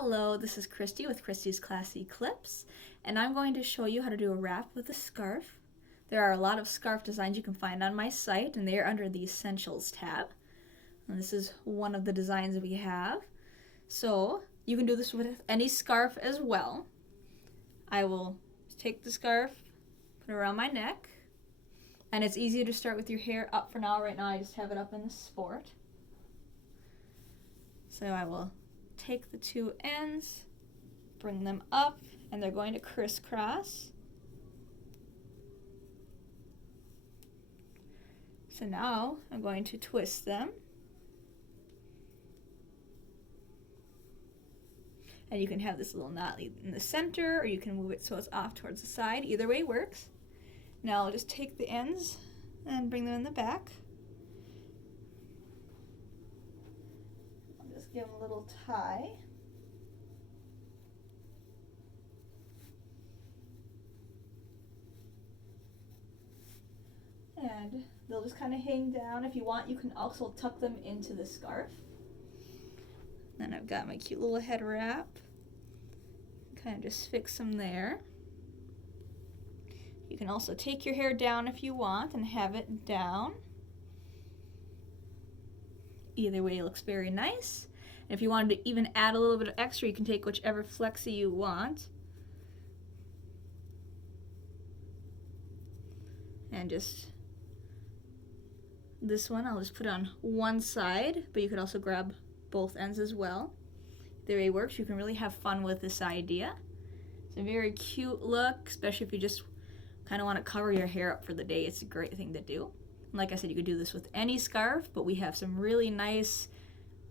Hello, this is Christy with Christy's Classy Clips, and I'm going to show you how to do a wrap with a scarf. There are a lot of scarf designs you can find on my site, and they are under the Essentials tab. And this is one of the designs we have. So you can do this with any scarf as well. I will take the scarf, put it around my neck, and it's easier to start with your hair up for now. Right now I just have it up in the sport. So I will take the two ends, bring them up, and they're going to crisscross. So now I'm going to twist them. And you can have this little knot in the center, or you can move it so it's off towards the side. Either way works. Now I'll just take the ends and bring them in the back. I'll just give them a little tie. And they'll just kind of hang down. If you want, you can also tuck them into the scarf. Then I've got my cute little head wrap. Kind of just fix them there. You can also take your hair down if you want and have it down. Either way looks very nice. And if you wanted to even add a little bit of extra, you can take whichever flexi you want. And just this one, I'll just put on one side, but you could also grab both ends as well. Either way works. You can really have fun with this idea. It's a very cute look, especially if you just kind of want to cover your hair up for the day. It's a great thing to do. And like I said, you could do this with any scarf, but we have some really nice,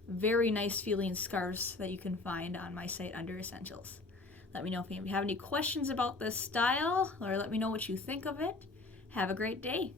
very nice feeling scarves that you can find on my site under Essentials. Let me know if you have any questions about this style, or let me know what you think of it. Have a great day.